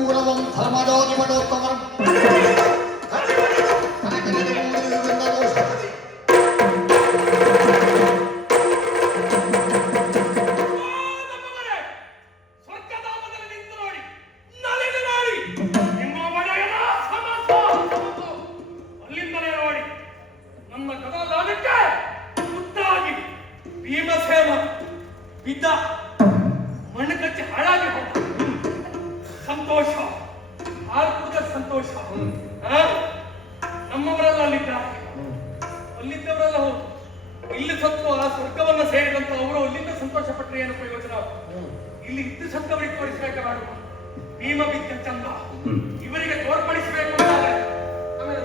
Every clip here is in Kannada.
മൂലവും ಮುತ್ತಾಗಿ ಭೀಮಸೇನ ಬಿದ್ದ ಮಣ್ಣು ಕಚ್ಚಿ ಹಾಳಾಗಿ ಹೋಗ್ತಾರೆ ಸಂತೋಷ ಆರ್ಥಿಕ ಸಂತೋಷ. ನಮ್ಮವರೆಲ್ಲ ಅಲ್ಲಿದ್ದಾರೆ ಅಲ್ಲಿದ್ದವರೆಲ್ಲ ಹೌದು. ಇಲ್ಲಿ ಸತ್ತು ಆ ಸ್ವರ್ಗವನ್ನ ಸೇರಿದಂತ ಅವರು ಅಲ್ಲಿಂದ ಸಂತೋಷ ಪಟ್ಟರೆ ಏನು ಪ್ರಯೋಜನ? ಇಲ್ಲಿ ಇದ್ದು ಸತ್ತವರಿಗೆ ತೋರಿಸಬೇಕು ಮಾಡುವ ಭೀಮ ಬಿದ್ದ ಚಂದ ಇವರಿಗೆ ತೋರ್ಪಡಿಸಬೇಕು ಆಮೇಲೆ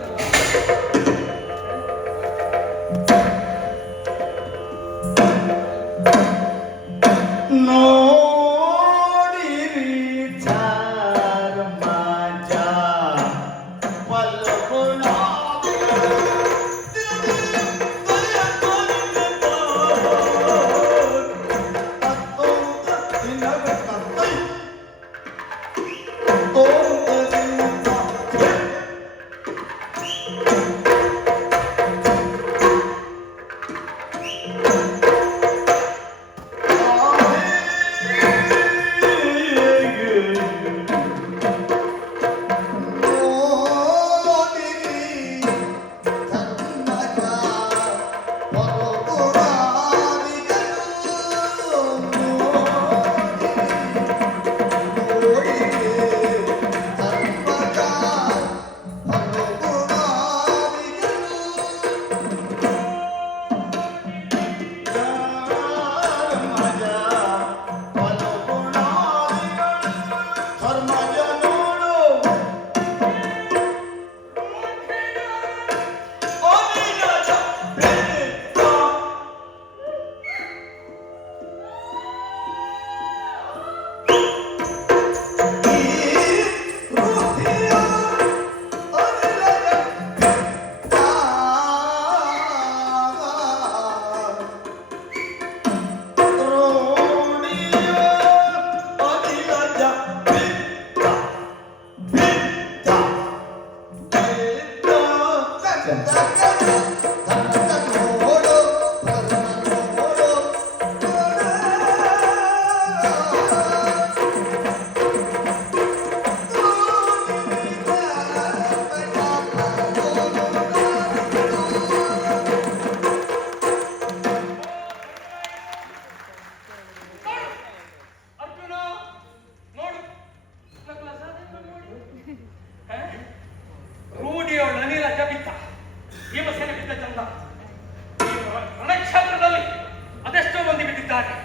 ಚಂದ. ರಣಕ್ಷೇತ್ರದಲ್ಲಿ ಅದೆಷ್ಟೋ ಮಂದಿ ಬಿದ್ದಿದ್ದಾರೆ.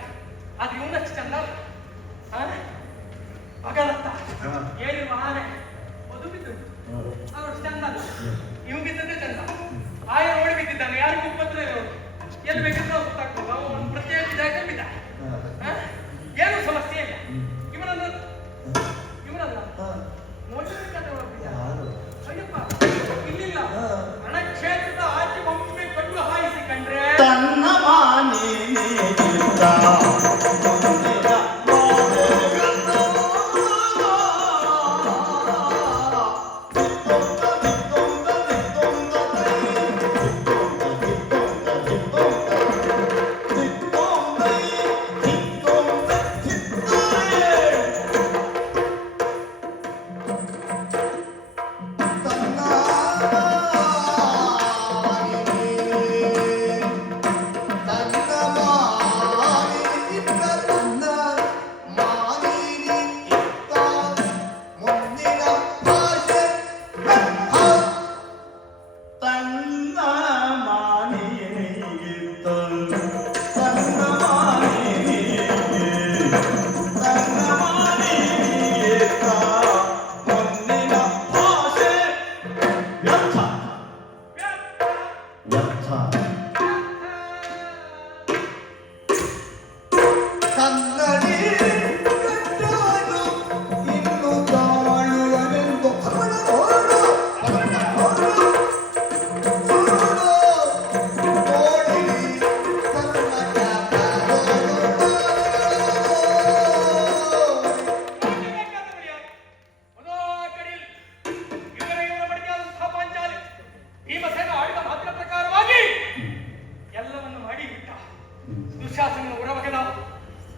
ದುಶ್ಯಾಸನ ಉರವಗನ ನಾವು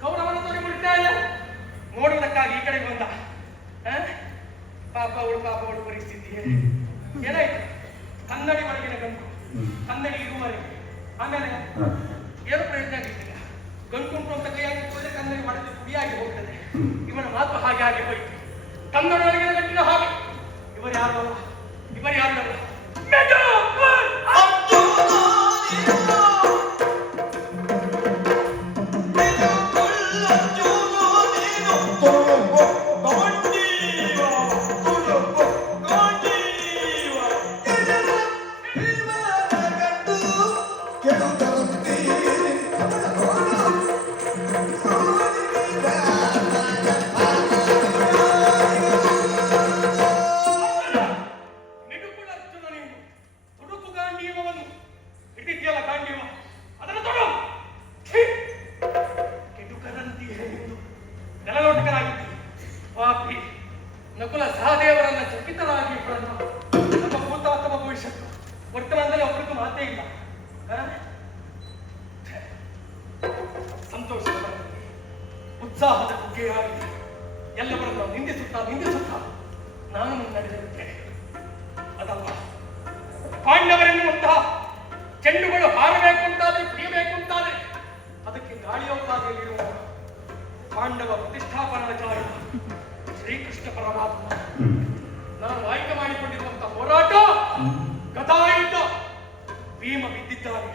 ಕೌರವನ ತೊಲಗಿಬಿಡ್ತಾ ಇಲ್ಲ ನೋಡುವುದಕ್ಕಾಗಿ ಈ ಕಡೆಗೆ ಬಂದ. ಪಾಪ ಅವಳು ಪಾಪ ಅವಳು ಪರಿಸ್ಥಿತಿ ಏನಾಯ್ತು? ಕನ್ನಡಿ ಒಳಗಿನ ಗಂಟು ಕನ್ನಡಿ ಇರುವ ಆಮೇಲೆ ಉತ್ಸಾಹದ ಕುಗ್ಗೆಯಾಗಿ ಎಲ್ಲವರನ್ನು ನಿಂದಿಸುತ್ತಾ ನಿಂದಿಸುತ್ತಾ ನಾನು ನಡೆದಿರುತ್ತೆ ಅದಲ್ಲ ಪಾಂಡವರೆನ್ನುವಂತಹ ಚೆಂಡುಗಳು ಹಾರಬೇಕು ಅಂತಾದ್ರೆ ಕುಡಿಯಬೇಕು ಅಂತಾದ್ರೆ ಅದಕ್ಕೆ ಗಾಳಿಯೋಪಾದಿಯಲ್ಲಿರುವ ಪಾಂಡವ ಪ್ರತಿಷ್ಠಾಪನಾಚಾರ್ಯ ಶ್ರೀಕೃಷ್ಣ ಪರಮಾತ್ಮ. ನಾನು ಆಯ್ಕೆ ಮಾಡಿಕೊಂಡಿರುವಂತಹ ಹೋರಾಟ ಗದಾಯುದ್ಧ ಭೀಮ ಬಿದ್ದಿದ್ದಾರೆ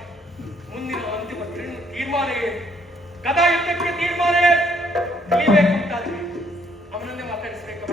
ಮುಂದಿನ ಅಂತಿಮ ತೀರ್- ತೀರ್ಮಾನ ಏನು? ಗದಾಯುದ್ಧಕ್ಕೆ ತೀರ್ಮಾನ ಏನು? ತಿಳಿಬೇಕು ಅಂತಾದ್ರೆ ಅವನನ್ನೇ ಮಾತಾಡಿಸ್ಬೇಕು